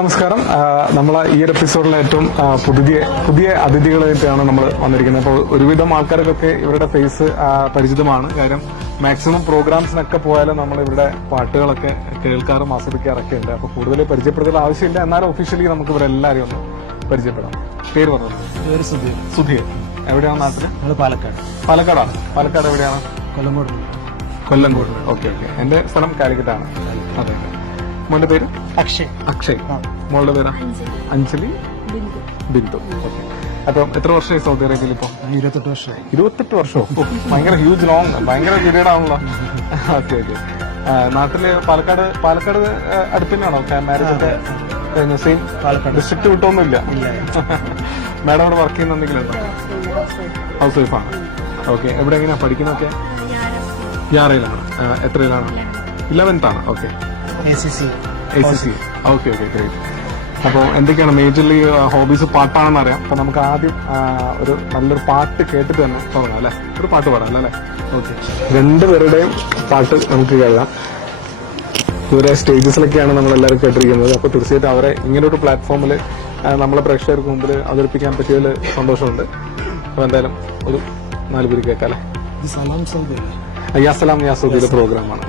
നമസ്കാരം. നമ്മളെ ഈ ഒരു എപ്പിസോഡിലെ ഏറ്റവും പുതിയ അതിഥികളായിട്ടാണ് നമ്മൾ വന്നിരിക്കുന്നത്. അപ്പോൾ ഒരുവിധം ആൾക്കാർക്കൊക്കെ ഇവരുടെ ഫേസ് പരിചിതമാണ്. കാര്യം മാക്സിമം പ്രോഗ്രാംസിനൊക്കെ പോയാലും നമ്മൾ ഇവരുടെ പാട്ടുകളൊക്കെ കേൾക്കാറും ആസ്വദിക്കാറൊക്കെ ഉണ്ട്. അപ്പോൾ കൂടുതൽ പരിചയപ്പെടുത്തേണ്ട ആവശ്യമില്ല. എന്നാലും ഒഫീഷ്യലി നമുക്ക് ഇവരെല്ലാവരും ഒന്ന് പരിചയപ്പെടാം. പേര് പറഞ്ഞത്? സുധീർ. എവിടെയാണ് നാട്ടില്? പാലക്കാടാണ്. പാലക്കാട് എവിടെയാണ്? കൊല്ലംകോട്. ഓക്കെ. എന്റെ സ്ഥലം കാലിക്കറ്റാണ്. അതെ. മോളുടെ പേര്? അക്ഷയ്. മോളുടെ പേരാ? അഞ്ജലി. ബിന്ദു. ഓക്കെ. അപ്പം എത്ര വർഷമായി സൗദി അറേബ്യയിൽ ഇപ്പൊ? 28 വർഷമോ? ഭയങ്കര ഹ്യൂജ് ലോങ്, ഭയങ്കര പീരീഡ് ആണല്ലോ. ഓക്കെ. നാട്ടില് പാലക്കാട് അടുത്ത് തന്നെയാണോ മാരേജ് ഒക്കെ? സെയിം ഡിസ്ട്രിക്ട് വിട്ടൊന്നുമില്ല. മാഡം അവിടെ വർക്ക് ചെയ്യുന്ന എന്തെങ്കിലും ഉണ്ടോ? ഹൗസ് വൈഫാണ്. ഓക്കെ. എവിടെ എങ്ങനെയാ പഠിക്കുന്നൊക്കെ? യാറയിലാണ്. എത്രയിലാണ്? 11th ആണ്. ഓക്കെ. ACC. ഓക്കെ. ഗ്രേറ്റ്. അപ്പോൾ എന്തൊക്കെയാണ് മേജർലി ഹോബീസ്? പാട്ടാണെന്ന് അറിയാം. അപ്പൊ നമുക്ക് ആദ്യം ഒരു നല്ലൊരു പാട്ട് കേട്ടിട്ട് തന്നെ തുടങ്ങാം അല്ലെ? ഒരു പാട്ട് പാടാം അല്ലേ? ഓക്കെ. രണ്ടുപേരുടെയും പാട്ട് നമുക്ക് കേൾക്കാം. ഇവരെ സ്റ്റേജസിലൊക്കെയാണ് നമ്മളെല്ലാവരും കേട്ടിരിക്കുന്നത്. അപ്പൊ തീർച്ചയായിട്ടും അവരെ ഇങ്ങനെ ഒരു പ്ലാറ്റ്ഫോമിൽ നമ്മളെ പ്രേക്ഷകർക്ക് മുമ്പിൽ അവതരിപ്പിക്കാൻ പറ്റിയതിൽ സന്തോഷമുണ്ട്. അപ്പൊ എന്തായാലും ഒരു 4 പേര് കേൾക്കാം അല്ലെ? യാസലാം യാസൂദിയുടെ പ്രോഗ്രാമാണ്.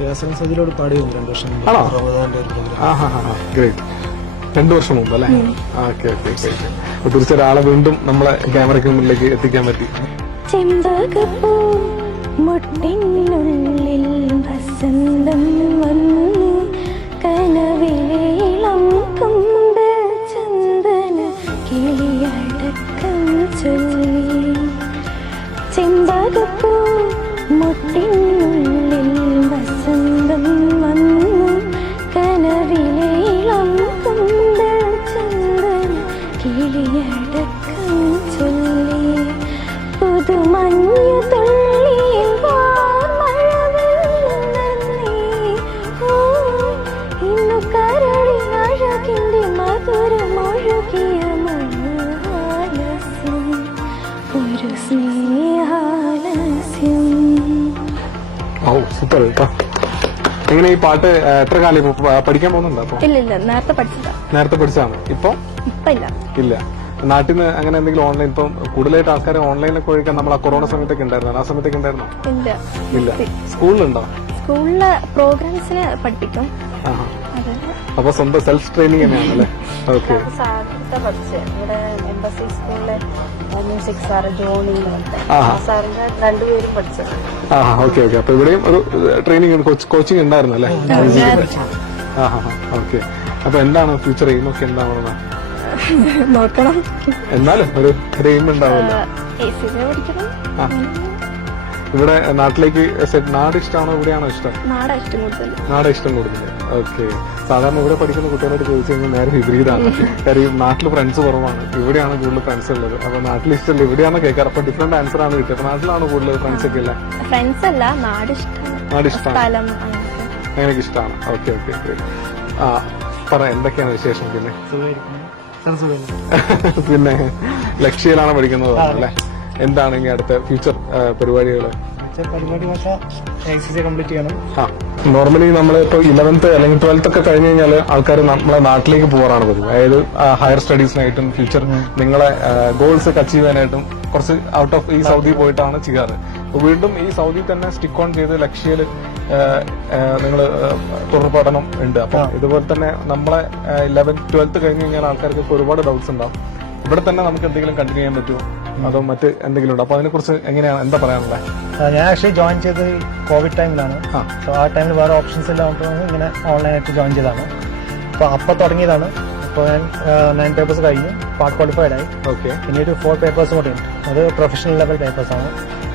ആണോ? ഗ്രേറ്റ്. 2 വർഷം മുമ്പ് അല്ലെ? ഓക്കെ. തീർച്ചയായും ആളെ വീണ്ടും നമ്മളെ ക്യാമറയ്ക്ക് മുന്നിലേക്ക് എത്തിക്കാൻ പറ്റി. ചെമ്പകപ്പൂ മുട്ടിനുള്ളിൽ വസന്തം വന്നു, കനവിലേളം കൊമ്പ് ചന്ദന കിളിയടക്കം ചൊല്ലി. ചെമ്പകപ്പൂ മുട്ടിനുള്ളിൽ വസന്തം വന്നു, കനവിലേളം കൊമ്പ് ചന്ദന കിളിയടക്കം ചൊല്ലി. പുതുമഞ്ഞു തുള്ളിയിൽ ഇന്നു കരളിനഴകിന്റെ മധുരമൊഴുകിയ മഹാലസ്യം, ഒരു സ്നേഹാലസ്യം. ഓ സൂപ്പർ കേട്ടോ. എങ്ങനെ ഈ പാട്ട് എത്ര കാലം പഠിക്കാൻ പോകുന്നുണ്ടോ? അപ്പൊ ഇല്ല, നേരത്തെ പഠിച്ചതാണ്. ഇപ്പൊ ഇല്ല. നാട്ടിൽ നിന്ന് അങ്ങനെ എന്തെങ്കിലും ഓൺലൈൻ ഇപ്പം കൂടുതലായിട്ട് ആൾക്കാർ ഓൺലൈനിലൊക്കെ ഒഴിക്കാൻ നമ്മൾ ആ കൊറോണ സമയത്തൊക്കെ ഉണ്ടായിരുന്നു. ആ സമയത്തൊക്കെ ഉണ്ടായിരുന്നോ? ഇല്ല. സ്കൂളിലുണ്ടോ? സ്കൂളില് പ്രോഗ്രാംസിന് പഠിപ്പിക്കും. അപ്പൊ സ്വന്തം സെൽഫ് ട്രെയിനിങ് തന്നെയാണ് അല്ലേ? ഓക്കെ. ഇവിടെ എംബസി സ്കൂളിലെ മ്യൂസിക് സാറ് ജോണി സാറിന്റെ 2 പേരും പഠിച്ചത്. ഓക്കെ. അപ്പൊ ഇവിടെയും ഒരു ട്രെയിനിങ് കോച്ചിങ് ഉണ്ടായിരുന്നു അല്ലേ? ഓക്കെ. അപ്പൊ എന്താണ് ഫ്യൂച്ചർ എയിം ഒക്കെ? എന്താണെന്ന് നോക്കണം. എന്നാലും ഒരു എയിം ഉണ്ടാവില്ല. ഇവിടെ നാട്ടിലേക്ക് നാട് ഇഷ്ടമാണോ ഇവിടെയാണോ ഇഷ്ടം? നാട് ഇഷ്ടം കൂടുതൽ. ഓക്കെ. സാധാരണ ഇവിടെ പഠിക്കുന്ന കുട്ടികളോട് ചോദിച്ചു കഴിഞ്ഞാൽ നേരെ വിപരീതമാണ്. കാര്യം നാട്ടിൽ ഫ്രണ്ട്സ് കുറവാണ്, ഇവിടെയാണ് കൂടുതൽ ഫ്രണ്ട്സ് ഉള്ളത്. അപ്പൊ നാട്ടിൽ ഇഷ്ടമല്ല, ഇവിടെയാണ് കേൾക്കാറ്. അപ്പൊ ഡിഫറെന്റ് ആൻസർ ആണ് കിട്ടിയത്. നാട്ടിലാണ് കൂടുതൽ ഫ്രണ്ട്സ് ഒക്കെ ഇല്ല? നാട് ഇഷ്ടമാണ്. അങ്ങനെയൊക്കെ ഇഷ്ടമാണ്. ഓക്കെ. പറ, എന്തൊക്കെയാണ് വിശേഷം? പിന്നെ ലക്ഷ്യയിലാണ് പഠിക്കുന്നത് അല്ലേ? എന്താണ് ഇനി അടുത്ത ഫ്യൂച്ചർ പരിപാടികൾ? നോർമലി നമ്മളിപ്പോ 11th അല്ലെങ്കിൽ 12th ഒക്കെ കഴിഞ്ഞ് കഴിഞ്ഞാൽ ആൾക്കാർ നമ്മളെ നാട്ടിലേക്ക് പോകാറാണ് പതിവ്. അതായത് ഹയർ സ്റ്റഡീസിനായിട്ടും ഫ്യൂച്ചർ നിങ്ങളെ ഗോൾസ് ഒക്കെ അച്ചീവ് ചെയ്യാനായിട്ടും കുറച്ച് ഔട്ട് ഓഫ് ഈ സൗദി പോയിട്ടാണ് ചെയ്യാറ്. വീണ്ടും ഈ സൗദി തന്നെ സ്റ്റിക്ക് ഓൺ ചെയ്ത് ലക്ഷ്യയിൽ നിങ്ങൾ തുടർ പഠനം ഉണ്ട്. അപ്പം ഇതുപോലെ തന്നെ നമ്മളെ 11th 12th കഴിഞ്ഞ് കഴിഞ്ഞാൽ ആൾക്കാർക്ക് ഒരുപാട് ഡൗട്ട്സ് ഉണ്ടാവും. ഇവിടെ തന്നെ നമുക്ക് എന്തെങ്കിലും കണ്ടിന്യൂ ചെയ്യാൻ പറ്റുമോ, അതോ മറ്റ് എന്തെങ്കിലും ഉണ്ടോ? അപ്പൊ അതിനെ കുറിച്ച് എങ്ങനെയാണ്, എന്താ പറയാനുള്ളത്? ഞാൻ ആക്ച്വലി ജോയിൻ ചെയ്തത് കോവിഡ് ടൈമിലാണ്. സോ ആ ടൈമിൽ വേറെ ഓപ്ഷൻസ് എല്ലാം ഇങ്ങനെ ഓൺലൈനായിട്ട് ജോയിൻ ചെയ്തതാണ്. അപ്പൊ തുടങ്ങിയതാണ്. ഇപ്പോൾ ഞാൻ 9 പേപ്പേഴ്സ് കഴിഞ്ഞു, പാർട്ട് ക്വാളിഫൈഡ് ആയി. ഓക്കെ. പിന്നെ ഒരു 4 പേപ്പേഴ്സും കൂടി ഉണ്ട്. അത് പ്രൊഫഷണൽ ലെവൽ പേപ്പേഴ്സ് ആണ്.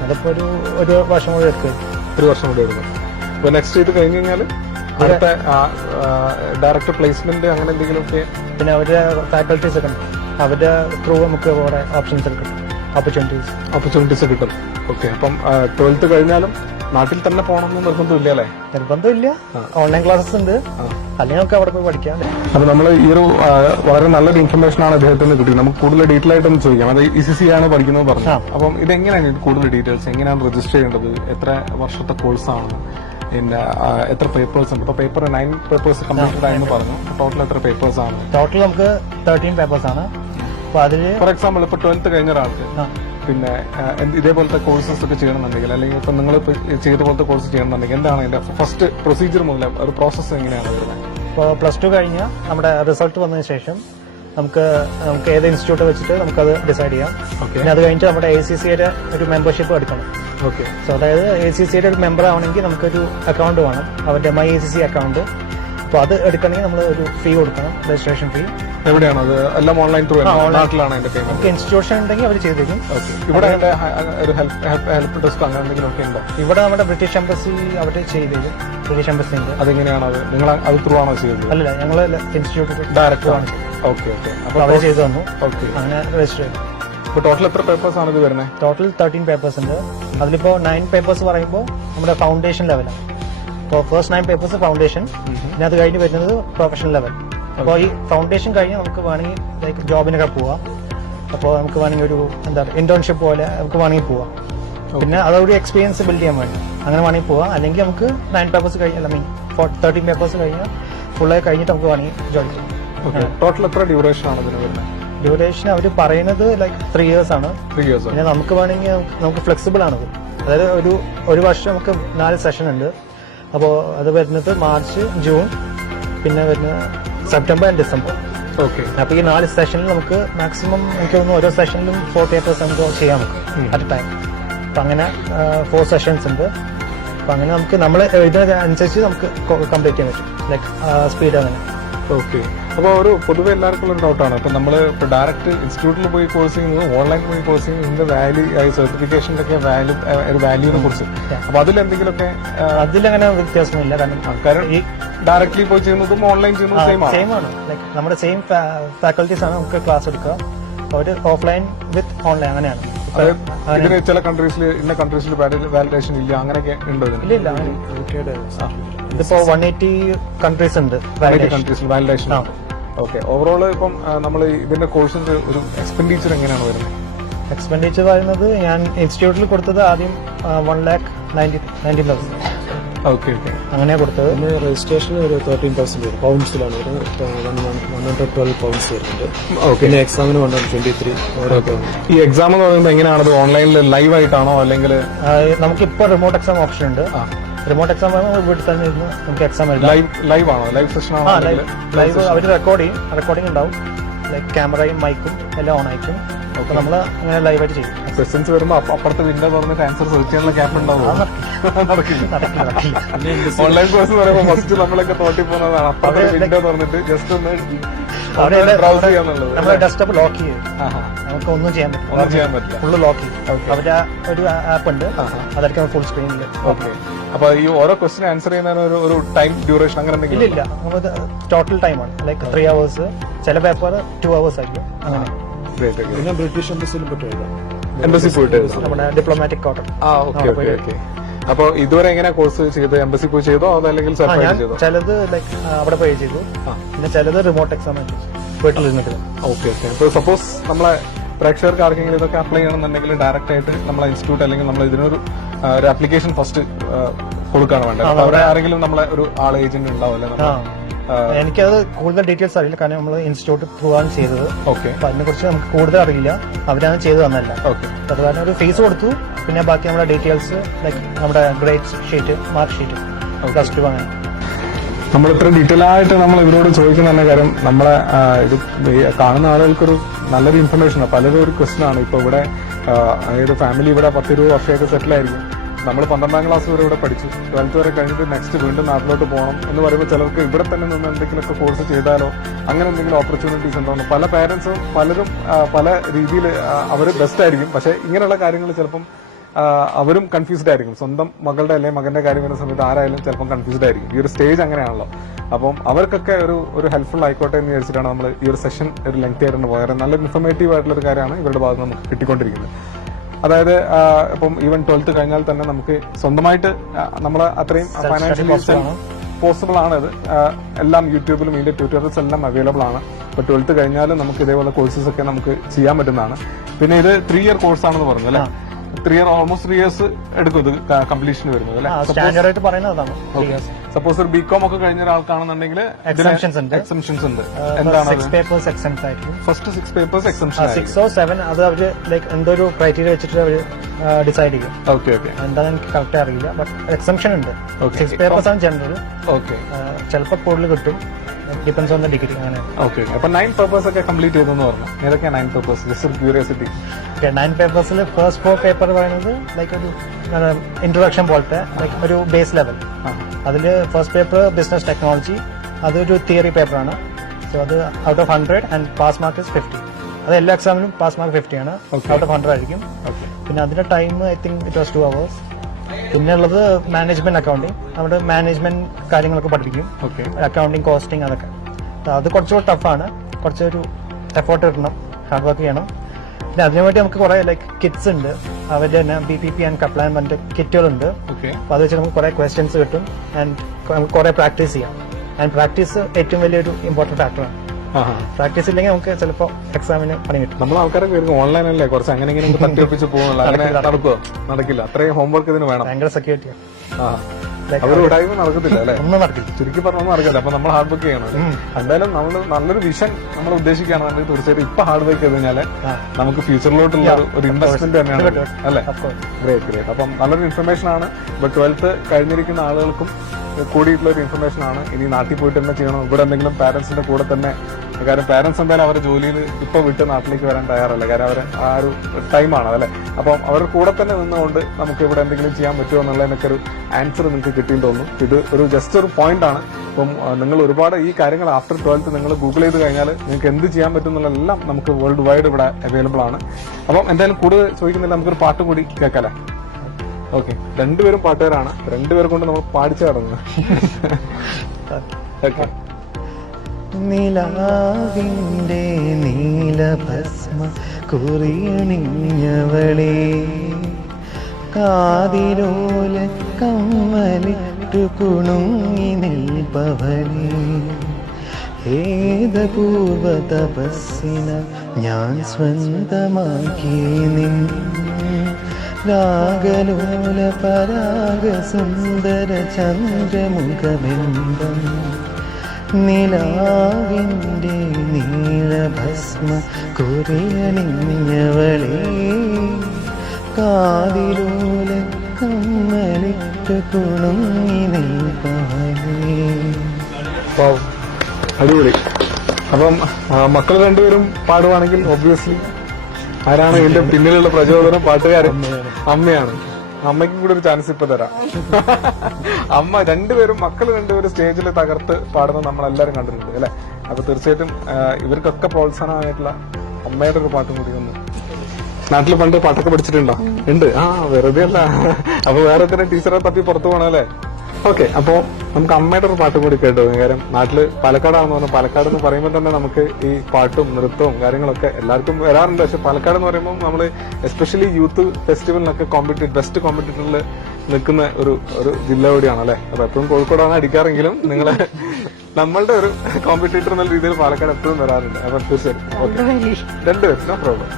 അതിപ്പോ ഒരു വർഷം കൂടി എടുക്കും. 1 വർഷം കൂടി എടുക്കും. അപ്പൊ നെക്സ്റ്റ് ഇത് കഴിഞ്ഞ് കഴിഞ്ഞാൽ അടുത്ത ഡയറക്ടർ പ്ലേസ്മെന്റ് അങ്ങനെ എന്തെങ്കിലും ഒക്കെ? പിന്നെ അവരുടെ ഫാക്കൽറ്റീസ് ഒക്കെ ഉണ്ട്. അവരുടെ ത്രൂ നമുക്ക് കുറെ ഓപ്ഷൻസ് കിട്ടും, ഓപ്പർച്യൂണിറ്റീസ് കിട്ടും. ഓക്കെ. അപ്പം 12th കഴിഞ്ഞാലും നാട്ടിൽ തന്നെ പോകണമെന്ന് നിർബന്ധമില്ല അല്ലേ? നിർബന്ധമില്ല. ഓൺലൈൻ ക്ലാസ്സസ് ഉണ്ട്, അല്ലെങ്കിൽ നമുക്ക് അവിടെ പോയി പഠിക്കാം. അപ്പൊ നമ്മൾ ഈ ഒരു വളരെ നല്ലൊരു ഇൻഫർമേഷൻ ആണ് അദ്ദേഹത്തിന് കിട്ടിയത്. നമുക്ക് കൂടുതൽ ഡീറ്റെയിൽ ആയിട്ടൊന്ന് ചോദിക്കാം. അത് ECC ആണ് പഠിക്കുന്നത് പറഞ്ഞു. അപ്പം ഇതെങ്ങനെയാണ് കൂടുതൽ ഡീറ്റെയിൽസ്? എങ്ങനെയാണ് രജിസ്റ്റർ ചെയ്യേണ്ടത്? എത്ര വർഷത്തെ കോഴ്സാണ്? പിന്നെ എത്ര പേപ്പേഴ്സ് ഉണ്ട്? ഇപ്പൊ പേപ്പർ 9 പേപ്പേഴ്സ് കംപ്ലീറ്റഡ് ആയെന്ന് പറഞ്ഞു. ടോട്ടൽ എത്ര പേപ്പേഴ്സ് ആണ്? ടോട്ടൽ നമുക്ക് 13 പേപ്പേഴ്സ് ആണ്. അപ്പൊ അതില് ഫോർ എക്സാമ്പിൾ ഇപ്പൊ 12th കഴിഞ്ഞ ഒരാൾക്ക് പിന്നെ ഇതേപോലത്തെ കോഴ്സസ് ഒക്കെ ചെയ്യണമെന്നുണ്ടെങ്കിൽ, അല്ലെങ്കിൽ ഇപ്പൊ നിങ്ങൾ ചെയ്ത പോലത്തെ കോഴ്സ് ചെയ്യണമെന്നുണ്ടെങ്കിൽ എന്താണ് അതിന്റെ ഫസ്റ്റ് പ്രൊസീജിയർ മുതൽ ഒരു പ്രോസസ്സ് എങ്ങനെയാണ് വരുന്നത്? ഇപ്പോൾ +2 കഴിഞ്ഞ നമ്മുടെ റിസൾട്ട് വന്നതിന് ശേഷം നമുക്ക് ഏത് ഇൻസ്റ്റിറ്റ്യൂട്ട് വെച്ചിട്ട് നമുക്കത് ഡിസൈഡ് ചെയ്യാം. പിന്നെ അത് കഴിഞ്ഞിട്ട് നമ്മുടെ ACCയുടെ ഒരു മെമ്പർഷിപ്പ് എടുക്കണം. ഓക്കെ. സോ അതായത് ACCയുടെ ഒരു മെമ്പർ ആവണമെങ്കിൽ നമുക്കൊരു അക്കൗണ്ട് വേണം, അവരുടെ MyACC അക്കൗണ്ട്. അപ്പോൾ അത് എടുക്കണമെങ്കിൽ നമ്മൾ ഒരു ഫീ കൊടുക്കണം, രജിസ്ട്രേഷൻ ഫീ. എവിടെയാണ് അത്? എല്ലാം ഓൺലൈൻ ത്രൂ നാട്ടിലാണ് അതിന്റെ പേയ്മെന്റ്? നമുക്ക് ഇൻസ്റ്റിറ്റ്യൂഷൻ ഉണ്ടെങ്കിൽ അവർ ചെയ്തു തരും. ഇവിടെ ഒരു ഹെൽപ്പ് ഡെസ്ക് അങ്ങനെ എന്തെങ്കിലും ഒക്കെ ഉണ്ടോ? ഇവിടെ നമ്മുടെ ബ്രിട്ടീഷ് എംബസി അവർ ചെയ്തു തരും. ബ്രിട്ടീഷ് എംബസിന്റെ അതെങ്ങനെയാണ് അത്? നിങ്ങൾ അത് ത്രൂ ആണോ ചെയ്തത്? അല്ല, ഞങ്ങൾ ഇൻസ്റ്റിറ്റ്യൂട്ട് ഡയറക്റ്റ് ആണ്. Okay okay. അപ്പോൾ അവർ ചെയ്തു തന്നു. ഓക്കെ. അങ്ങനെ രജിസ്റ്റർ ചെയ്തു. ഇപ്പൊ ടോട്ടൽ എത്ര പേപ്പേഴ്സ് ആണ് ഇത് വരുന്നത്? ടോട്ടൽ 13 പേപ്പേഴ്സ് ഉണ്ട്. അതിലിപ്പോ 9 പേപ്പേഴ്സ് പറയുമ്പോൾ നമ്മുടെ ഫൗണ്ടേഷൻ ലെവലാണ്. അപ്പോൾ ഫസ്റ്റ് 9 പേപ്പേഴ്സ് ഫൗണ്ടേഷൻ, പിന്നെ അത് കഴിഞ്ഞ് വരുന്നത് പ്രൊഫഷണൽ ലെവൽ. അപ്പോൾ ഈ ഫൗണ്ടേഷൻ കഴിഞ്ഞ് നമുക്ക് വേണമെങ്കിൽ ലൈക്ക് ജോബിനൊക്കെ പോവാം. അപ്പോൾ നമുക്ക് വേണമെങ്കിൽ ഒരു ഇന്റേൺഷിപ്പ് പോലെ നമുക്ക് വേണമെങ്കിൽ പോവാം. പിന്നെ അതോടെ എക്സ്പീരിയൻസ് ബിൽഡ് ചെയ്യാൻ വേണ്ടി അങ്ങനെ വേണമെങ്കിൽ പോവാം. അല്ലെങ്കിൽ നമുക്ക് 9 പേപ്പേഴ്സ് കഴിഞ്ഞാൽ 13 പേപ്പേഴ്സ് കഴിഞ്ഞാൽ ഫുള്ളായി കഴിഞ്ഞിട്ട് നമുക്ക് വേണമെങ്കിൽ ജോയിൻ ചെയ്യാം. ടോട്ടൽ എത്ര ഡ്യൂറേഷൻ ആണ് ഇതിന് വരുന്നത്? ഡ്യൂറേഷൻ അവർ പറയുന്നത് ലൈക്ക് 3 years ആണ്. 3 years. പിന്നെ നമുക്ക് വേണമെങ്കിൽ നമുക്ക് ഫ്ലെക്സിബിൾ ആണത്. അതായത് ഒരു വർഷം നമുക്ക് 4 സെഷൻ ഉണ്ട്. അപ്പോൾ അത് വരുന്നത് മാർച്ച്, ജൂൺ, പിന്നെ വരുന്നത് സെപ്റ്റംബർ ആൻഡ് ഡിസംബർ. ഓക്കെ. അപ്പൊ ഈ 4 സെഷനിൽ നമുക്ക് മാക്സിമം എനിക്ക് തോന്നുന്നു ഓരോ സെഷനിലും 4 പേപ്പേഴ്സ് നമുക്ക് ചെയ്യാൻ പറ്റും അറ്റ് എ ടൈം. അപ്പൊ അങ്ങനെ 4 സെഷൻസ് ഉണ്ട്. അപ്പൊ അങ്ങനെ നമുക്ക് നമ്മൾ എഴുതുന്നതനുസരിച്ച് നമുക്ക് കംപ്ലീറ്റ് ചെയ്യാൻ പറ്റും, ലൈക്ക് സ്പീഡ് അങ്ങനെ. ഓക്കെ. അപ്പോൾ ഒരു പൊതുവെ എല്ലാവർക്കും ഒരു ഡൗട്ടാണ്. അപ്പൊ നമ്മൾ ഇപ്പൊ ഡയറക്റ്റ് ഇൻസ്റ്റിറ്റ്യൂട്ടിൽ പോയി കോഴ്സ് ചെയ്യുന്നത് ഓൺലൈനിൽ പോയി കോഴ്സ് ചെയ്യുന്നത് ഇതിന്റെ വാല്യൂ, സർട്ടിഫിക്കേഷന്റെ ഒക്കെ ഒരു വാല്യൂനെ കുറിച്ച്, അപ്പൊ അതിലെന്തെങ്കിലുമൊക്കെ? അതിലങ്ങനെ വ്യത്യാസമില്ല. കാരണം ഈ ഡയറക്ട്ലി പോയി ചെയ്യുന്നതും ഓൺലൈൻ ചെയ്യുന്നതും സെയിം ആണ്. ലൈക്ക് നമ്മുടെ സെയിം ഫാക്കൽറ്റീസ് ആണ് നമുക്ക് ക്ലാസ് എടുക്കുക. അവർ ഓഫ്ലൈൻ വിത്ത് ഓൺലൈൻ അങ്ങനെയാണ്. ഇതിന് ചില കൺട്രീസിൽ ഇന്ന കൺട്രീസിൽ വാലിഡേഷൻ ഇല്ല, അങ്ങനെയൊക്കെ ഉണ്ടോ? ഇല്ല. ഇതിപ്പോ 180 കൺട്രീസ് ഉണ്ട് കൺട്രീസിൽ വാലിഡേഷൻ. ഓക്കെ. ഓവറോൾ ഇപ്പം നമ്മൾ ഇതിന്റെ കോഴ്സിന്റെ ഒരു എക്സ്പെൻഡിച്ചർ എങ്ങനെയാണ് വരുന്നത്? എക്സ്പെൻഡിച്ചർ പറയുന്നത് ഞാൻ ഇൻസ്റ്റിറ്റ്യൂട്ടിൽ കൊടുത്തത് ആദ്യം 1,90,000 ഓക്കെ ഓക്കെ അങ്ങനെയാ കൊടുത്തത്. പിന്നെ രജിസ്ട്രേഷന് ഒരു 13,000 വരും, പൗണ്ട്സിലാണ് വരുന്നത്. 112 പൗണ്ട്സ് വരുന്നുണ്ട്. പിന്നെ എക്സാമിന് 123 ഓരോ. ഈ എക്സാം എന്ന് പറയുന്നത് എങ്ങനെയാണത്? ഓൺലൈനിൽ ലൈവ് ആയിട്ടാണോ അല്ലെങ്കിൽ? നമുക്കിപ്പോ റിമോട്ട് എക്സാം ഓപ്ഷൻ ഉണ്ട്. റിമോട്ട് എക്സാം പറയുമ്പോൾ വീട്ടിൽ തന്നെ ഇരുന്ന് നമുക്ക് എക്സാം എഴുതാം. ലൈവ് ആണോ? ലൈവ് സെഷൻ ആണോ? ലൈവ് അവർ റെക്കോർഡിംഗ് ഉണ്ടാവും. ലൈക്ക് ക്യാമറയും മൈക്കും എല്ലാം ഓൺ ആയിരിക്കും. അപ്പൊ നമ്മൾ അങ്ങനെ ലൈവായിട്ട് ചെയ്യും. ക്വസ്റ്റ്യൻസ് വരുമ്പോൾ അപ്പുറത്ത് വിൻഡോ തുറന്നിട്ട് ആൻസർ സെർച്ച് ചെയ്യാനുള്ള ക്യാപ്പ് ഉണ്ടാവും. ഓൺലൈൻ കോഴ്സ് പറയുമ്പോൾ ഫസ്റ്റ് നമ്മളൊക്കെ തോട്ടി പോകുന്നതാണ്. അപ്പുറത്തെ വിൻഡോ തുറന്നിട്ട് ജസ്റ്റ് ഒന്ന് ബ്രൗസ് ചെയ്യാന്നുള്ളത്. നമ്മുടെ ഡെസ്ക്ടോപ്പ് ലോക്ക് ചെയ്യും. നമുക്ക് ഒന്നും ചെയ്യാൻ പറ്റില്ല. ഫുള്ള് ലോക്ക് ചെയ്യും. അവരുടെ ഒരു ആപ്പ് ഉണ്ട്, അതായിരിക്കും ഫുൾ സ്ക്രീനിൽ. ഓക്കെ. അപ്പൊ ഈ ഓരോ ക്വസ്റ്റ്യൻ ആൻസർ ചെയ്യുന്നതിന് ഒരു ടൈം ഡ്യൂറേഷൻ അങ്ങനെ എന്തെങ്കിലും? ഇല്ല. നമുക്ക് ടോട്ടൽ ടൈമാണ് ലൈക്ക് 3 hours. ചില പേപ്പർ 2 hours ആയിരിക്കും. അങ്ങനെ. പിന്നെ ബ്രിട്ടീഷ് എംബസിയിൽ പോയിട്ട് എംബസി പോയിട്ട് നമ്മുടെ diplomatic quarter. Okay okay okay. അപ്പൊ ഇതുവരെ എങ്ങനെ കോഴ്സ് ചെയ്ത്? എംബസി പോയി ചെയ്തോ അതല്ലെങ്കിൽ സെപ്പറേറ്റ് ചെയ്തോ? ചിലത് ലൈക്ക് അവിടെ പോയി ചെയ്തു. പിന്നെ ചിലത് റിമോട്ട് എക്സാം വീട്ടിലിരുന്നിട്ട്. Okay okay. ഇപ്പൊ സപ്പോസ് നമ്മളെ പ്രേക്ഷകർക്ക് ആർക്കെങ്കിലും ഇതൊക്കെ അപ്ലൈ ചെയ്യണമെന്നുണ്ടെങ്കിൽ ഡയറക്റ്റ് ആയിട്ട് നമ്മളെ ഇൻസ്റ്റിറ്റ്യൂട്ട് അല്ലെങ്കിൽ നമ്മൾ ഇതിനൊരു ഒരു ആപ്ലിക്കേഷൻ ഫസ്റ്റ് കൊടുക്കാണ് വേണ്ടത്. അവിടെ ആരെങ്കിലും നമ്മളെ ഒരു ആൾ ഏജന്റ് ഉണ്ടാവില്ല? എനിക്കത് കൂടുതൽ ഡീറ്റെയിൽസ് അറിയില്ല, കാരണം നമ്മൾ ഇൻസ്റ്റിറ്റ്യൂട്ട് ത്രൂ ആണ് ചെയ്തത്. ഓക്കെ. അപ്പൊ അതിനെ കുറിച്ച് നമുക്ക് കൂടുതൽ അറിയില്ല. അവരാണ് ചെയ്തു തന്നല്ല. ഓക്കെ. അത് കാരണം ഒരു ഫീസ് കൊടുത്തു. പിന്നെ ബാക്കി നമ്മുടെ ഡീറ്റെയിൽസ് ലൈക്ക് നമ്മുടെ ഗ്രേഡ് ഷീറ്റ്, മാർക്ക് ഷീറ്റ്, +2 അങ്ങനെ. നമ്മൾ ഇത്ര ഡീറ്റെയിൽ ആയിട്ട് നമ്മൾ ഇവരോട് ചോദിക്കുന്ന കാര്യം നമ്മളെ ഇത് കാണുന്ന ആളുകൾക്കൊരു നല്ലൊരു ഇൻഫർമേഷൻ. പലരും ഒരു ക്വസ്റ്റൻ ആണ്. ഇപ്പൊ ഇവിടെ അതായത് ഫാമിലി ഇവിടെ 10-20 വർഷമൊക്കെ സെറ്റിൽ ആയിരിക്കും. നമ്മൾ 12ാം ക്ലാസ് വരെ ഇവിടെ പഠിച്ചു, 12th വരെ കഴിഞ്ഞിട്ട് നെക്സ്റ്റ് വീണ്ടും നാട്ടിലോട്ട് പോകണം എന്ന് പറയുമ്പോൾ ചിലർക്ക് ഇവിടെ തന്നെ നിന്ന് എന്തെങ്കിലുമൊക്കെ കോഴ്സ് ചെയ്താലോ അങ്ങനെ എന്തെങ്കിലും ഓപ്പർച്യൂണിറ്റീസ് ഉണ്ടോ? പല പേരൻസും പലരും പല രീതിയിൽ അവർ ബെസ്റ്റ് ആയിരിക്കും. പക്ഷെ ഇങ്ങനെയുള്ള കാര്യങ്ങൾ ചിലപ്പം അവരും കൺഫ്യൂസ്ഡ് ആയിരിക്കും. സ്വന്തം മകളുടെ അല്ലെങ്കിൽ മകന്റെ കാര്യം വരുന്ന സമയത്ത് ആരായാലും ചിലപ്പം കൺഫ്യൂസ്ഡ് ആയിരിക്കും. ഈ ഒരു സ്റ്റേജ് അങ്ങനെയാണല്ലോ. അപ്പം അവർക്കൊക്കെ ഒരു ഹെൽപ്ഫുൾ ആയിക്കോട്ടെ എന്ന് വിചാരിച്ചിട്ടാണ് നമ്മൾ ഈ ഒരു സെഷൻ ഒരു ലെങ്തി ആയിട്ട് പോയത്. നല്ലൊരു ഇൻഫർമേറ്റീവ് ആയിട്ടുള്ള ഒരു കാര്യമാണ് ഇവരുടെ ഭാഗത്ത് നമുക്ക് കിട്ടിക്കൊണ്ടിരിക്കുന്നത്. അതായത് ഇപ്പം ഈവൻ 12th കഴിഞ്ഞാൽ തന്നെ നമുക്ക് സ്വന്തമായിട്ട് നമ്മളെ അത്രയും ഫൈനാൻഷ്യലി പോസിബിൾ ആണത്. എല്ലാം യൂട്യൂബിലും ഇതിന്റെ ട്യൂട്ടോറിയൽസ് എല്ലാം അവൈലബിൾ ആണ്. ഇപ്പൊ 12th കഴിഞ്ഞാൽ നമുക്ക് ഇതേപോലെ കോഴ്സസ് ഒക്കെ നമുക്ക് ചെയ്യാൻ പറ്റുന്നതാണ്. പിന്നെ ഇത് 3 year കോഴ്സ് ആണെന്ന് പറഞ്ഞു അല്ലെ? 3 ഇയർ ഓൾമോസ്റ്റ് 3 ഇയേഴ്സ് എടുക്കും ഇത് കംപ്ലീഷൻ വരുന്നത് അല്ലെ? സ്റ്റാൻഡേർഡ് ആയിട്ട് പറയുന്നത് അതാണ്. സപ്പോസ് ഒരു ബികോം ഒക്കെ കഴിഞ്ഞ ഒരാൾക്കാണെന്നുണ്ടെങ്കിൽ എക്സംഷൻസ് ഉണ്ട്. എക്സംഷൻസ് ഉണ്ട്. എന്താണ് 6 പേപ്പേഴ്സ് എക്സംഷൻ ആയിരിക്കും. ഫസ്റ്റ് 6 പേപ്പേഴ്സ് എക്സംഷൻ 6 or 7 അത് അവര് ലൈക്ക് എന്തോ ഒരു ക്രൈറ്റീരിയ വെച്ചിട്ട് അവര് ഡിസൈഡ് ചെയ്യും. Okay okay. എന്താണെന്ന് എനിക്ക് കറക്റ്റ് അറിയില്ല. ബട്ട് എക്സംഷൻ ഉണ്ട്. 6 പേപ്പേഴ്സ് ആണ് ജനറൽ. ഓക്കെ. ചിലപ്പോൾ കൂടുതൽ കിട്ടും. ഡിപ്പെൻസ് ഓൺ ദ ഡിഗ്രി അങ്ങനെ. ഓക്കെ. അപ്പൊ 9 പേപ്പേഴ്സ് ഒക്കെ കംപ്ലീറ്റ് ചെയ്തെന്ന് പറഞ്ഞു. ഏതൊക്കെയാ 9 പേപ്പേഴ്സ്? Just curiosity. 9 പേപ്പേഴ്സിൽ ഫസ്റ്റ് 4 പേപ്പർ പറയുന്നത് ലൈക്ക് ഒരു ഇൻട്രൊഡക്ഷൻ പോലത്തെ ലൈക്ക് ഒരു ബേസ് ലെവൽ. അതിൽ ഫസ്റ്റ് പേപ്പർ ബിസിനസ് ടെക്നോളജി, അതൊരു തിയറി പേപ്പറാണ്. സോ അത് out of 100 and pass mark is 50. അത് എല്ലാ എക്സാമിനും പാസ് മാർക്ക് 50 ആണ്. ഔട്ട് ഓഫ് 100 ആയിരിക്കും. പിന്നെ അതിന്റെ time I think it was 2 hours. പിന്നെ ഉള്ളത് മാനേജ്മെന്റ് അക്കൗണ്ടിങ്. അവിടെ മാനേജ്മെന്റ് കാര്യങ്ങളൊക്കെ പഠിപ്പിക്കും. അക്കൗണ്ടിങ്, കോസ്റ്റിംഗ്, അതൊക്കെ. അത് കുറച്ചുകൂടെ ടഫാണ്. കുറച്ചൊരു എഫോർട്ട് ഇടണം, ഹാർഡ് വർക്ക് ചെയ്യണം. പിന്നെ അതിനുവേണ്ടി നമുക്ക് കുറെ ലൈക്ക് കിറ്റ്സ് ഉണ്ട്. അവരുടെ തന്നെ BPP ആൻഡ് കപ്ലാൻ പറഞ്ഞ കിറ്റുകളുണ്ട്. അപ്പൊ അത് വെച്ച് നമുക്ക് കുറെ ക്വസ്റ്റ്യൻസ് കിട്ടും ആൻഡ് നമുക്ക് കുറെ പ്രാക്ടീസ് ചെയ്യാം. ആൻഡ് പ്രാക്ടീസ് ഏറ്റവും വലിയൊരു ഇമ്പോർട്ടന്റ് ഫാക്ടറാണ്. പ്രാക്ടീസ് ഇല്ലെങ്കിൽ നമുക്ക് ചിലപ്പോൾ എക്സാമിന് പണി കിട്ടും. നമ്മൾ ആൾക്കാരൊക്കെ ഓൺലൈൻ അല്ലേ കുറച്ച് അങ്ങനെ ഇങ്ങനെ തട്ടിയൊപ്പിച്ച് പോകുന്നില്ല. അങ്ങനെ നടക്കുമോ? നടക്കില്ല. അത്രയും ഹോംവർക്ക് ഇതിന് വേണം. ഭയങ്കര സെക്യൂരിറ്റിയാണ്. അവർ ഉടായ്മ നടക്കത്തില്ല അല്ലെ? ഒന്നും നടക്കില്ല. ചുരുക്കി പറഞ്ഞൊന്നും നടക്കില്ല. അപ്പൊ നമ്മൾ ഹാർഡ് വർക്ക് ചെയ്യണം. എന്തായാലും നമ്മൾ നല്ലൊരു വിഷൻ നമ്മൾ ഉദ്ദേശിക്കുകയാണെന്നുണ്ടെങ്കിൽ തീർച്ചയായിട്ടും ഇപ്പൊ ഹാർഡ് വർക്ക് ചെയ്ത് കഴിഞ്ഞാൽ നമുക്ക് ഫ്യൂച്ചറിലോട്ടുള്ള ഒരു ഇൻവെസ്റ്റ്മെന്റ് തന്നെയാണ് അല്ലെ? Great great. അപ്പം നല്ലൊരു ഇൻഫർമേഷൻ ആണ്. ഇപ്പൊ 12th കഴിഞ്ഞിരിക്കുന്ന ആളുകൾക്കും കൂടിയിട്ടുള്ള ഒരു ഇൻഫർമേഷൻ ആണ്. ഇനി നാട്ടിൽ പോയിട്ട് തന്നെ ചെയ്യണം. ഇവിടെ എന്തെങ്കിലും പാരന്റ്സിന്റെ കൂടെ തന്നെ, കാരണം പാരന്റ്സ് എന്തായാലും അവരുടെ ജോലിയിൽ ഇപ്പൊ വിട്ട് നാട്ടിലേക്ക് വരാൻ തയ്യാറല്ല. കാരണം അവർ ആ ഒരു ടൈമാണ് അല്ലെ? അപ്പം അവരുടെ കൂടെ തന്നെ നിന്നുകൊണ്ട് നമുക്ക് ഇവിടെ എന്തെങ്കിലും ചെയ്യാൻ പറ്റുമോ എന്നുള്ളതിനൊക്കെ ഒരു ആൻസർ നിങ്ങൾക്ക് കിട്ടിയെന്ന് തോന്നുന്നു. ഇത് ഒരു ജസ്റ്റ് ഒരു പോയിന്റ് ആണ്. അപ്പം നിങ്ങൾ ഒരുപാട് ഈ കാര്യങ്ങൾ ആഫ്റ്റർ 12th നിങ്ങൾ ഗൂഗിൾ ചെയ്ത് കഴിഞ്ഞാൽ നിങ്ങൾക്ക് എന്ത് ചെയ്യാൻ പറ്റും എന്നുള്ളതെല്ലാം നമുക്ക് വേൾഡ് വൈഡ് ഇവിടെ അവൈലബിൾ ആണ്. അപ്പം എന്തായാലും കൂടുതൽ ചോദിക്കുന്നില്ല, നമുക്കൊരു പാട്ടും കൂടി കേൾക്കാല്ലേ? ഓക്കെ. രണ്ടുപേരും പാട്ടുകാരാണ്. രണ്ടുപേരെ കൊണ്ട് നമ്മൾ പാടിച്ചു കടന്നു. ഓക്കെ. നിലാവിന്റെ നീലഭസ്മ കുറിയണിഞ്ഞവളെ, കാതിലോല കമ്മലിട്ടു കുണുങ്ങി നിൽപ്പവളെ, ഏതപൂർവ തപസ്സിന ഞാൻ സ്വന്തമാക്കി നിൻ രാഗലോല പരാഗ സുന്ദര ചന്ദ്രമുഖബിംബം, നിലാവിന്റെ നീലഭസ്മ കുറിയണിഞ്ഞവളെ, കാതിലോല കമ്മലിട്ട് കുണുങ്ങി നിൽപ്പവളെ. അടിപൊളി. അപ്പം മക്കൾ രണ്ടുപേരും പാടുവാണെങ്കിൽ ഒബ്വിയസ്ലി ആരാണ് ഇതിന്റെ പിന്നിലുള്ള പ്രചോദനം? പാട്ടുകാരൻ അമ്മയാണ്. അമ്മയ്ക്കും കൂടി ഒരു ചാൻസ് ഇപ്പൊ തരാം. അമ്മ മക്കൾ രണ്ടുപേരും സ്റ്റേജിൽ തകർത്ത് പാടുന്നത് നമ്മളെല്ലാരും കണ്ടിട്ടുണ്ട് അല്ലെ? അപ്പൊ തീർച്ചയായിട്ടും ഇവർക്കൊക്കെ പ്രോത്സാഹനമായിട്ടുള്ള അമ്മയുടെ ഒരു പാട്ടും കൂടി ഒന്ന്. നാട്ടിൽ പണ്ട് പാട്ടൊക്കെ പഠിച്ചിട്ടുണ്ടോ? ഉണ്ട്. വെറുതെ അല്ല. അപ്പൊ വേറെ തന്നെ ടീച്ചറെ തപ്പി പുറത്തു പോകണം അല്ലെ? ഓക്കെ. അപ്പോ നമുക്ക് അമ്മയുടെ ഒരു പാട്ടും കൂടി കേട്ടു. കാര്യം നാട്ടില് പാലക്കാടാണെന്ന് പറഞ്ഞു. പാലക്കാട് എന്ന് പറയുമ്പോൾ തന്നെ നമുക്ക് ഈ പാട്ടും നൃത്തവും കാര്യങ്ങളൊക്കെ എല്ലാവർക്കും വരാറുണ്ട്. പക്ഷെ പാലക്കാട് എന്ന് പറയുമ്പോൾ നമ്മൾ എസ്പെഷ്യലി യൂത്ത് ഫെസ്റ്റിവലിനൊക്കെ ബെസ്റ്റ് കോമ്പറ്റീറ്ററിൽ നിൽക്കുന്ന ഒരു ജില്ല കൂടിയാണ് അല്ലെ? അപ്പൊ എപ്പോഴും കോഴിക്കോടാണ് അടിക്കാറെങ്കിലും നിങ്ങള് നമ്മളുടെ ഒരു കോമ്പറ്റീറ്റർ എന്നുള്ള രീതിയിൽ പാലക്കാട് എപ്പോഴും വരാറുണ്ട്. അപ്പൊ തീർച്ചയായും ഓക്കെ. രണ്ടുപേരും നോ പ്രോബ്ലം.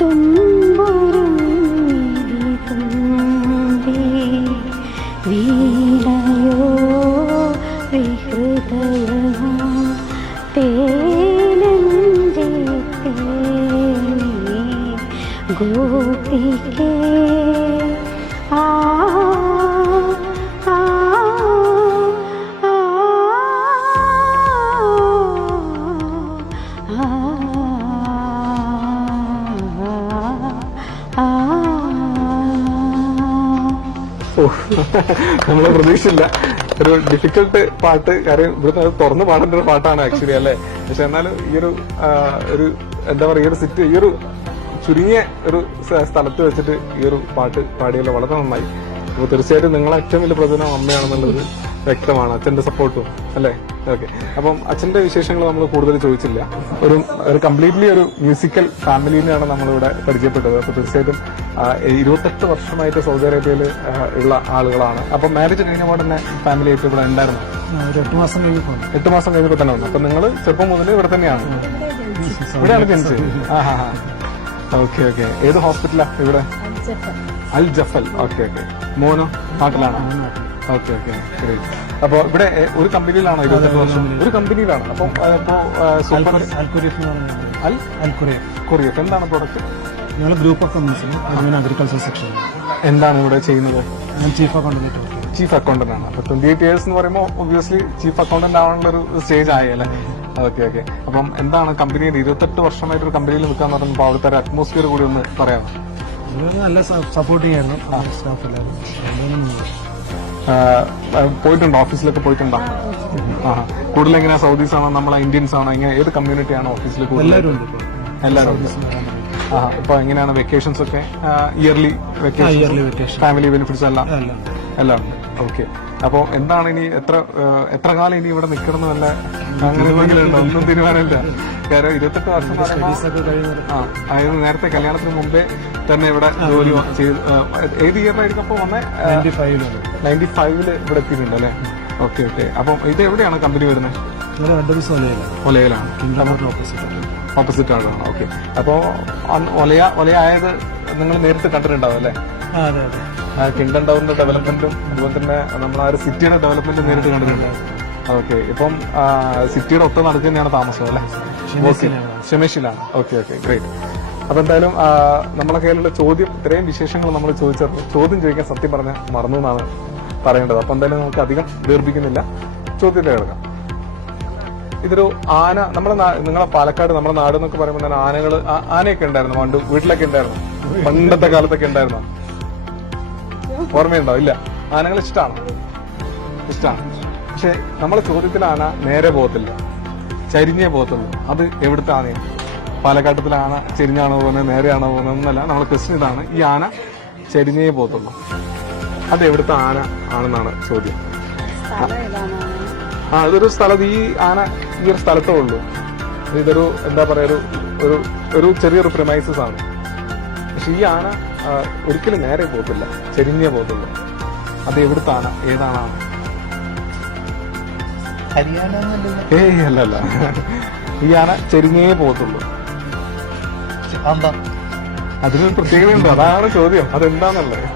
തുമ്പുരും വീണയോ വിഹൃദയമോ തേനഞ്ചേ ഗോപികേ ആ നമ്മള് പ്രതീക്ഷിച്ചില്ല. ഒരു ഡിഫിക്കൽട്ട് പാട്ട്. കാര്യം ഇവിടുന്ന് അത് തുറന്നു പാടേണ്ട ഒരു പാട്ടാണ് ആക്ച്വലി അല്ലെ? പക്ഷെ എന്നാലും ഈ ഒരു എന്താ പറയുക, ഈ ഒരു ചുരുങ്ങിയ ഒരു സ്ഥലത്ത് വെച്ചിട്ട് ഈ ഒരു പാട്ട് പാടിയല്ലോ വളരെ നന്നായി. അപ്പൊ തീർച്ചയായിട്ടും നിങ്ങളെ ഏറ്റവും വലിയ പ്രചോദനം അമ്മയാണെന്നുള്ളത് വ്യക്തമാണ് അച്ഛന്റെ സപ്പോർട്ടും അല്ലേ? ഓക്കെ. അപ്പം അച്ഛന്റെ വിശേഷങ്ങൾ നമ്മൾ കൂടുതൽ ചോദിച്ചില്ല. ഒരു കംപ്ലീറ്റ്ലി ഒരു മ്യൂസിക്കൽ ഫാമിലിനെയാണ് നമ്മളിവിടെ പരിചയപ്പെട്ടത്. അപ്പൊ തീർച്ചയായിട്ടും 28 വർഷമായിട്ട് സൗദി അറേബ്യയിൽ ഉള്ള ആളുകളാണ്. അപ്പൊ മാരേജ് കഴിഞ്ഞ പോലെ തന്നെ ഫാമിലി ആയിട്ട് ഇവിടെ ഉണ്ടായിരുന്നു? 8 മാസം കഴിഞ്ഞപ്പോൾ 8 മാസം കഴിഞ്ഞപ്പോൾ തന്നെ വന്നു. അപ്പൊ നിങ്ങൾ ചെറുപ്പം മുതൽ ഇവിടെ തന്നെയാണ്? ഇവിടെയാണ് ജനിച്ചത്? Okay okay. ഏത് ഹോസ്പിറ്റലാ ഇവിടെ? Al Jafal. Okay okay. മോനോ നാട്ടിലാണോ? Okay okay. അപ്പൊ ഇവിടെ ഒരു കമ്പനിയിലാണോ 28 വർഷം? ഒരു കമ്പനിയിലാണ്. അപ്പം സൂപ്പർ കൊറിയഫ് എന്താണ് പ്രോഡക്റ്റ്? ഞങ്ങൾ ഗ്രൂപ്പ് ഓഫ് കമ്പനീസിൽ അഗ്രികൾച്ചർ സെക്ഷൻ. എന്താണ് ഇവിടെ ചെയ്യുന്നത്? Chief accountant. ചീഫ് അക്കൗണ്ടന്റ് ആണ്. അപ്പൊ 28 ഇയേഴ്സ് എന്ന് പറയുമ്പോൾ ഒബ്വിയസ്ലി ചീഫ് അക്കൗണ്ടന്റ് ആവാനുള്ള ഒരു സ്റ്റേജ് ആയല്ലേ? Okay okay. അപ്പം എന്താണ് കമ്പനിയിൽ 28 വർഷമായിട്ട് ഒരു കമ്പനിയിൽ നിൽക്കാന്ന് പറയുമ്പോൾ അവിടുത്തെ ഒരു അറ്റ്മോസ്ഫിയർ കൂടി ഒന്ന് പറയാമോ? നല്ല സപ്പോർട്ടിംഗ് ആയിരുന്നു സ്റ്റാഫ് എല്ലാവരും. പോയിട്ടുണ്ടോ? ഓഫീസിലൊക്കെ പോയിട്ടുണ്ടോ? കൂടുതൽ എങ്ങനെയാ സൗദീസ് ആണോ നമ്മളെ ഇന്ത്യൻസ് ആണോ? എങ്ങനെ ഏത് കമ്മ്യൂണിറ്റി ആണോ ഓഫീസിൽ കൂടുതൽ? എല്ലാവരും ഉണ്ട്. ഇപ്പൊ എങ്ങനെയാണ് വെക്കേഷൻസ് ഒക്കെ? ഇയർലി വെക്കേഷൻ, ഫാമിലി ബെനിഫിറ്റ്സ് എല്ലാം ഉണ്ട്. ഓക്കെ. അപ്പൊ എന്താണ് ഇനി എത്ര കാലം ഇനി ഇവിടെ നിൽക്കണം എന്നല്ല അങ്ങനെ എന്തെങ്കിലും ഉണ്ടോ? ഒന്നും തീരുമാനമില്ല. കാരണം 28 വർഷം അതായത് നേരത്തെ കല്യാണത്തിന് മുമ്പേ തന്നെ ഇവിടെ ജോലി ചെയ്ത് ഏത് ഇയറിലായിരിക്കും അപ്പൊ വന്നേ? 95 ഇവിടെ എത്തിയിട്ടുണ്ട് അല്ലേ? Okay okay. അപ്പം ഇത് എവിടെയാണ് കമ്പനി വരുന്നത്? ഒലയിലാണ്. ഓപ്പോസിറ്റ് ആണ്. ഓക്കെ. അപ്പോ ഒലയായത് നിങ്ങൾ നേരിട്ട് കണ്ടിട്ടുണ്ടാവും അല്ലേ? കിങ്ഡം ടൗണിന്റെ ഡെവലപ്മെന്റും അതുപോലെ തന്നെ നമ്മൾ ആ ഒരു സിറ്റിയുടെ ഡെവലപ്മെന്റും നേരിട്ട് കണ്ടിട്ടുണ്ട്. ഓക്കെ. ഇപ്പം സിറ്റിയുടെ ഒത്ത നടക്ക് തന്നെയാണ് താമസം അല്ലേ? ഷെമേഷിലാണ്. Okay okay. ഗ്രേറ്റ്. അപ്പൊ എന്തായാലും നമ്മളെ കയ്യിലുള്ള ചോദ്യം ഇത്രയും വിശേഷങ്ങൾ നമ്മൾ ചോദിച്ചപ്പോൾ ചോദ്യം ചോദിക്കാൻ സത്യം പറഞ്ഞാൽ മറന്നു എന്നാണ് പറയേണ്ടത്. അപ്പൊ എന്തായാലും നമുക്ക് അധികം ദീർഘിക്കുന്നില്ല, ചോദ്യത്തെ കിടക്കാം. ഇതൊരു ആന നിങ്ങളെ പാലക്കാട് നമ്മുടെ നാട് എന്നൊക്കെ പറയുമ്പോൾ തന്നെ ആനയൊക്കെ ഉണ്ടായിരുന്നു പണ്ട് വീട്ടിലൊക്കെ ഉണ്ടായിരുന്നു? പണ്ടത്തെ കാലത്തൊക്കെ ഉണ്ടായിരുന്നോ? ഓർമ്മയുണ്ടോ? ഇല്ല. ആനകൾ ഇഷ്ടമാണ്. പക്ഷെ നമ്മളെ ചോദ്യത്തിൽ ആന നേരെ പോകത്തില്ല, ചരിഞ്ഞേ പോകത്തുള്ളൂ. അത് എവിടുത്തെ ആനയാണ്? പാലക്കാട്ടത്തിലെ ആന ചെരിഞ്ഞാണോ പോകുന്നത് നേരെയാണോ പോകുന്നത് എന്നല്ല നമ്മളെ ക്വസ്റ്റ്യൻ ഇതാണ്. ഈ ആന ചരിഞ്ഞേ പോകത്തുള്ളൂ, അത് എവിടുത്തെ ആന ആണെന്നാണ് ചോദ്യം. ഇതൊരു സ്ഥലത്ത് ഈ ആന ഈ ഒരു സ്ഥലത്തേ ഉള്ളൂ. ഇതൊരു എന്താ പറയാ ഒരു ചെറിയൊരു പ്രിമൈസസ് ആണ്. പക്ഷെ ഈ ആന ഒരിക്കലും നേരെ പോകത്തില്ല, ചെരിഞ്ഞേ പോകത്തുള്ളൂ. അത് എവിടുത്തെ ആന? ഏതാണ് ആന? ഏയ് അല്ലല്ല. ഈ ആന ചെരിഞ്ഞേ പോകത്തുള്ളൂ. അതിനൊരു പ്രത്യേകതയുണ്ട്, അതാണ് ചോദ്യം. അതെന്താന്നുള്ളത്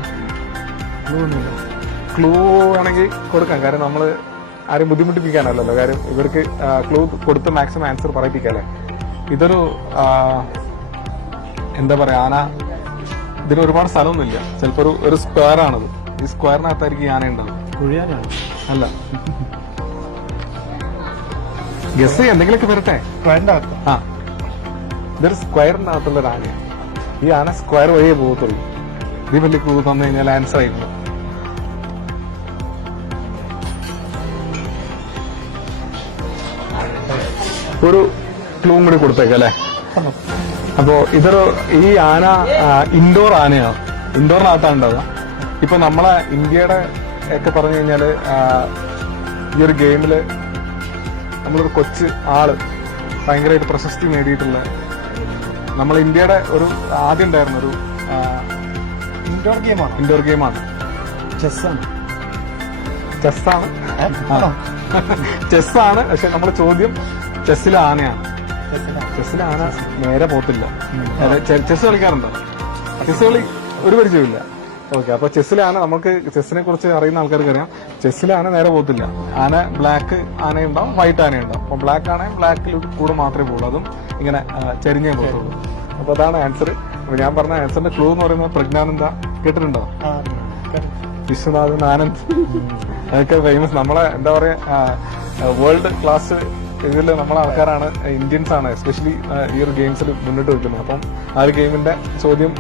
ക്ലൂ ആണെങ്കിൽ കൊടുക്കാം. കാര്യം നമ്മള് ആരും ബുദ്ധിമുട്ടിപ്പിക്കാനല്ലോ. കാര്യം ഇവർക്ക് ക്ലൂ കൊടുത്ത് മാക്സിമം ആൻസർ പറയിപ്പിക്കാല്ലേ. ഇതൊരു എന്താ പറയാ, ആന ഇതിന് ഒരുപാട് സ്ഥലമൊന്നുമില്ല. ചിലപ്പോ ഒരു സ്ക്വയർ ആണത്. ഈ സ്ക്വയറിനകത്തായിരിക്കും ഈ ആന ഉണ്ടാവും. അല്ല, ഗസ് എന്തെങ്കിലുമൊക്കെ വരട്ടെ. ഇതൊരു സ്ക്വയറിനകത്തുള്ള ഒരു ആനയാണ്. ഈ ആന സ്ക്വയർ വഴിയേ പോകത്തുള്ളൂ. ഇത് വലിയ ക്ലൂ തന്നു കഴിഞ്ഞാൽ ആൻസർ ആയിരുന്നു. ഒരു ക്ലൂ കൂടി കൊടുത്തേക്കാം അല്ലെ? അപ്പോ ഈ ആന ഇൻഡോർ ആനയാണ്. ഇൻഡോറിനകത്താണ് ഉണ്ടാവുക. ഇപ്പൊ നമ്മളെ ഇന്ത്യയുടെ ഒക്കെ പറഞ്ഞു കഴിഞ്ഞാല് ഈ ഒരു ഗെയിമില് നമ്മളൊരു കൊച്ചു ആള് ഭയങ്കരമായിട്ട് പ്രശസ്തി നേടിയിട്ടുള്ള നമ്മളെ ഇന്ത്യയുടെ ഒരു ആദ്യം ഉണ്ടായിരുന്ന ഒരു ഇൻഡോർ ഗെയിമാണ്. ചെസ്സാണ്. പക്ഷെ നമ്മുടെ ചോദ്യം ചെസ്സിലെ ആനയാണ്. ചെസ്സിലെ ആന നേരെ പോത്തില്ല. ചെസ് കളിക്കാറുണ്ടോ? ചെസ് കളി ഒരു പരിചയമില്ല. ഓക്കെ. അപ്പൊ ചെസ്സിലെ ആന, നമുക്ക് ചെസ്സിനെ കുറിച്ച് അറിയുന്ന ആൾക്കാർക്ക് അറിയാം, ചെസ്സിലെ ആന നേരെ പോകത്തില്ല. ആന ബ്ലാക്ക് ആനയുണ്ടാവും, വൈറ്റ് ആനയുണ്ടാവും. അപ്പൊ ബ്ലാക്ക് ആണെങ്കിൽ ബ്ലാക്കിൽ കൂടെ മാത്രമേ പോകുള്ളൂ. അതും ഇങ്ങനെ ചരിഞ്ഞേ പോകുള്ളൂ. അപ്പൊ അതാണ് ആൻസർ. അപ്പൊ ഞാൻ പറഞ്ഞ ആൻസറിന്റെ ക്ലൂ എന്ന് പറയുന്നത് പ്രജ്ഞാനന്ദ. കേട്ടിട്ടുണ്ടോ? വിശ്വനാഥൻ ആനന്ദ്. അതൊക്കെ ഫേമസ്. നമ്മളെ എന്താ പറയാ, വേൾഡ് ക്ലാസ് ഇതിൽ നമ്മളെ ആൾക്കാരാണ്, ഇന്ത്യൻസ് ആണ് എസ്പെഷ്യലി ഈ ഒരു ഗെയിംസിൽ മുന്നോട്ട് വെക്കുന്നത്. അപ്പം ആ ഒരു ഗെയിമിന്റെ ചോദ്യം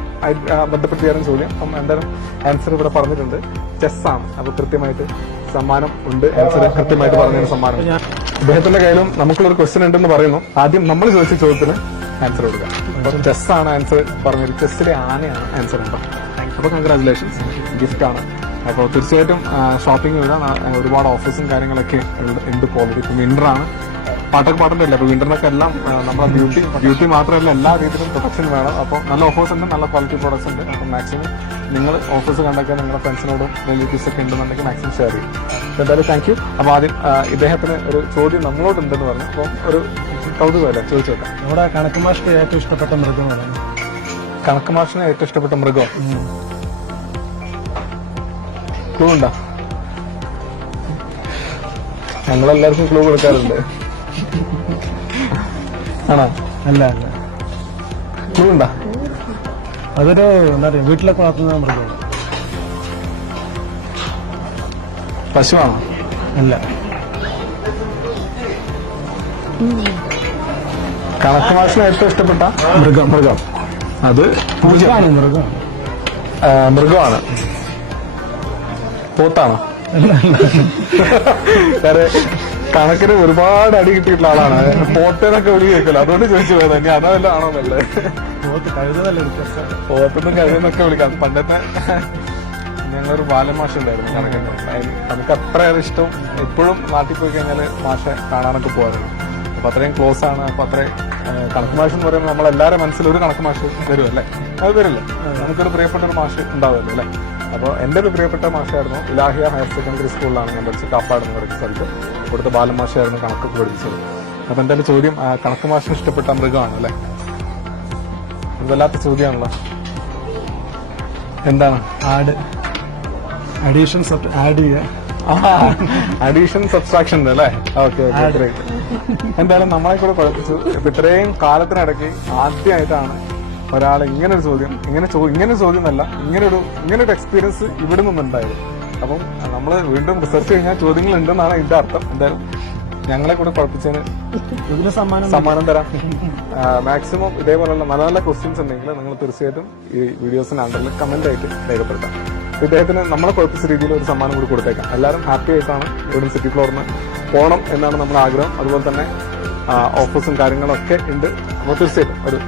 ബന്ധപ്പെടുത്തിയായിരുന്നു ചോദ്യം. അപ്പം എന്തായാലും ആൻസർ ഇവിടെ പറഞ്ഞിട്ടുണ്ട്, ചെസ്സാണ്. അപ്പൊ കൃത്യമായിട്ട് സമ്മാനം ഉണ്ട്. ആൻസർ കൃത്യമായിട്ട് പറഞ്ഞതിന് സമ്മാനം. അദ്ദേഹത്തിന്റെ കയ്യിലും നമുക്കുള്ളൊരു ക്വസ്റ്റ്യൻ ഉണ്ടെന്ന് പറയുന്നു. ആദ്യം നമ്മൾ ചോദിച്ച ചോദ്യത്തിന് ആൻസർ കൊടുക്കാം. അപ്പൊ ചെസ്സാണ് ആൻസർ പറഞ്ഞത്. ചെസ്സിലെ ആനയാണ് ആൻസർ ഉണ്ടോ? അപ്പൊ കൺഗ്രാചുലേഷൻസ്, ഗിഫ്റ്റ് ആണ്. അപ്പോൾ തീർച്ചയായിട്ടും ഷോപ്പിംഗ് വരാൻ ഒരുപാട് ഓഫേഴ്സും കാര്യങ്ങളൊക്കെ ഉണ്ട് ഓൾറെഡി. ഇപ്പം വിന്ററാണ്, പാട്ടൊക്കെ പാട്ടില്ല. അപ്പോൾ വിന്ററിനൊക്കെ എല്ലാം നമ്മുടെ ബ്യൂട്ടി മാത്രമല്ല എല്ലാ രീതിയിലും പ്രൊട്ടക്ഷൻ വേണം. അപ്പോൾ നല്ല ഓഫേഴ്സ് ഉണ്ട്, നല്ല ക്വാളിറ്റി പ്രോഡക്ട്സ് ഉണ്ട്. അപ്പം മാക്സിമം നിങ്ങൾ ഓഫേഴ്സ് കണ്ടൊക്കെ നിങ്ങളുടെ ഫ്രണ്ട്സിനോടും റിലേറ്റീവ്സ് ഒക്കെ ഉണ്ടെന്നുണ്ടെങ്കിൽ മാക്സിമം ഷെയർ ചെയ്യും. എന്തായാലും താങ്ക് യു. അപ്പോൾ ആദ്യം ഇദ്ദേഹത്തിന് ഒരു ചോദ്യം നമ്മളോടുണ്ടെന്ന് പറഞ്ഞു. അപ്പോൾ ഒരു കൗതുകമല്ല ചോദിച്ചോട്ടെ. നമ്മുടെ കണക്ക് മാഷിന് ഏറ്റവും ഇഷ്ടപ്പെട്ട മൃഗമാണ് കണക്ക് മാഷിന് ഏറ്റവും ഇഷ്ടപ്പെട്ട മൃഗം ക്ലൂ ഉണ്ടോ? ഞങ്ങളെല്ലാവർക്കും ക്ലൂ കൊടുക്കാറുണ്ട്. ആണോ? അല്ല അല്ല, ക്ലൂ ഉണ്ടോ? അതൊരു എന്താ പറയുക, വീട്ടിലൊക്കെ വളർത്തുന്ന മൃഗമാണ്. പശുവാണോ? അല്ല, കണക്ക് മാഷിന് ഏറ്റവും ഇഷ്ടപ്പെട്ട മൃഗം അത് മൃഗമാണ്. മൃഗമാണ്. പോത്താണോ? കണക്കിന് ഒരുപാട് അടി കിട്ടിയിട്ടുള്ള ആളാണ്. പോത്തേനൊക്കെ വിളി കേൾക്കില്ല, അതുകൊണ്ട് ചോദിച്ചു പോയത്. ഇനി അതല്ല ആണോ നല്ലത്? പോത്തൊന്നും കഴുതെന്നൊക്കെ വിളിക്കാം. പണ്ടത്തെ ഞങ്ങളൊരു ബാലമാഷ ഉണ്ടായിരുന്നു കണക്കിന്. നമുക്ക് അത്രയേറെ ഇഷ്ടവും. ഇപ്പോഴും നാട്ടിൽ പോയി കഴിഞ്ഞാൽ മാഷെ കാണാനൊക്കെ പോകാറുണ്ട്. അപ്പൊ അത്രയും ക്ലോസ് ആണ്. അപ്പൊ അത്രയും കണക്ക് മാഷ് എന്ന് പറയുമ്പോൾ നമ്മളെല്ലാവരും മനസ്സിൽ ഒരു കണക്ക് മാഷ് വരുമല്ലേ? അത് വരില്ല. നമുക്കൊരു പ്രിയപ്പെട്ട ഒരു മാഷ് ഉണ്ടാവുമല്ലോ അല്ലെ? അപ്പോൾ എൻ്റെ ഒരു പ്രിയപ്പെട്ട മാഷായിരുന്നു ഇലാഹിയ ഹയർ സെക്കൻഡറി സ്കൂളിലാണ് ഞാൻ പഠിച്ചത്. കാപ്പാട് എന്ന് പറയുന്ന സ്ഥലത്ത്. ഇവിടുത്തെ ബാലമാഷായിരുന്നു കണക്കൊക്കെ പഠിച്ചത്. അപ്പൊ എന്തായാലും ചോദ്യം കണക്ക് മാഷിന് ഇഷ്ടപ്പെട്ട മൃഗമാണ് അല്ലെ? വല്ലാത്ത ചോദ്യമാണല്ലോ. എന്താണ്? ആഡ് അഡീഷൻ ആഡ് ചെയ്യുക. അഡീഷൻ സബ്സ്ട്രാക്ഷൻ അല്ലേ? Okay okay, great. എന്തായാലും നമ്മളെ കൂടെ പഠിപ്പിച്ചു. ഇപ്പൊ ഇത്രയും കാലത്തിനിടയ്ക്ക് ആദ്യമായിട്ടാണ് ഒരാൾ ഇങ്ങനൊരു ചോദ്യം ഇങ്ങനെ ചോദ്യം അല്ല, ഇങ്ങനൊരു എക്സ്പീരിയൻസ് ഇവിടെ നിന്നുണ്ടായത്. അപ്പം നമ്മൾ വീണ്ടും റിസർച്ച് കഴിഞ്ഞാൽ ചോദ്യങ്ങൾ ഉണ്ടെന്നാണ് ഇതിന്റെ അർത്ഥം. എന്തായാലും ഞങ്ങളെ കൂടെ പഠിപ്പിച്ചതിന് ഇതിന് സമ്മാനം തരാം. മാക്സിമം ഇതേപോലുള്ള നല്ല നല്ല ക്വസ്റ്റ്യൻസ് ഉണ്ടെങ്കിൽ നിങ്ങൾ തീർച്ചയായിട്ടും ഈ വീഡിയോസിന് അണ്ടറിൽ കമന്റ് ആയിട്ട് രേഖപ്പെടുത്താം. ഇദ്ദേഹത്തിന് നമ്മളെ കുഴപ്പിച്ച രീതിയിൽ ഒരു സമ്മാനം കൂടി കൊടുത്തേക്കാം. എല്ലാവരും ഹാപ്പി ആയിട്ടാണ് ഇവിടെ സിറ്റി ഫ്ലോറിന് പോകണം എന്നാണ് നമ്മുടെ ആഗ്രഹം. അതുപോലെ തന്നെ ഓഫേഴ്സും കാര്യങ്ങളൊക്കെ ഉണ്ട്. അപ്പോൾ തീർച്ചയായിട്ടും ഒരു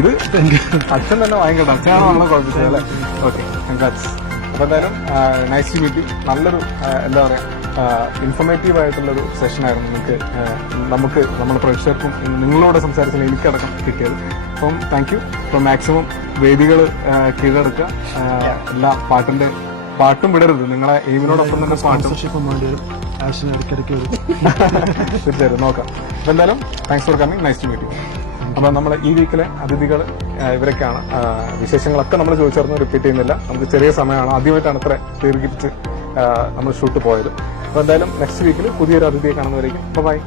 ഇത് അച്ഛൻ തന്നെ വാങ്ങിക്കട്ടെ. അച്ഛനാണ് നമ്മളെ കുഴപ്പിച്ചത് അല്ലേ? Okay, congrats. അപ്പൊ എന്തായാലും നൈസ് ടു മീറ്റ് യു. നല്ലൊരു എന്താ പറയാ ഇൻഫോർമേറ്റീവ് ആയിട്ടുള്ളൊരു സെഷനായിരുന്നു നമുക്ക് നമ്മുടെ പ്രേക്ഷകർക്കും നിങ്ങളോട് സംസാരിച്ചാൽ എനിക്കടക്കം കിട്ടിയത്. അപ്പം താങ്ക് യു. അപ്പം മാക്സിമം വേദികൾ കീഴടക്കുക. എല്ലാ പാട്ടും വിടരുത്. നിങ്ങളെ എയിമിനോടൊപ്പം തന്നെ പാട്ടും തീർച്ചയായിട്ടും നോക്കാം. അപ്പൊ എന്തായാലും thanks for coming. Nice to meet you. അപ്പൊ നമ്മുടെ ഈ വീക്കിലെ അതിഥികൾ ഇവരൊക്കെയാണ്. വിശേഷങ്ങളൊക്കെ നമ്മൾ ചോദിച്ചറിഞ്ഞ് റിപ്പീറ്റ് ചെയ്യുന്നില്ല. നമുക്ക് ചെറിയ സമയമാണ്, ആദ്യമായിട്ടാണ് ഇത്ര ദീർഘിപ്പിച്ച് നമ്മൾ ഷൂട്ട് പോയത്. അപ്പൊ എന്തായാലും നെക്സ്റ്റ് വീക്കിൽ പുതിയൊരു അതിഥിയെ കാണുന്നവരേക്കും ബൈ.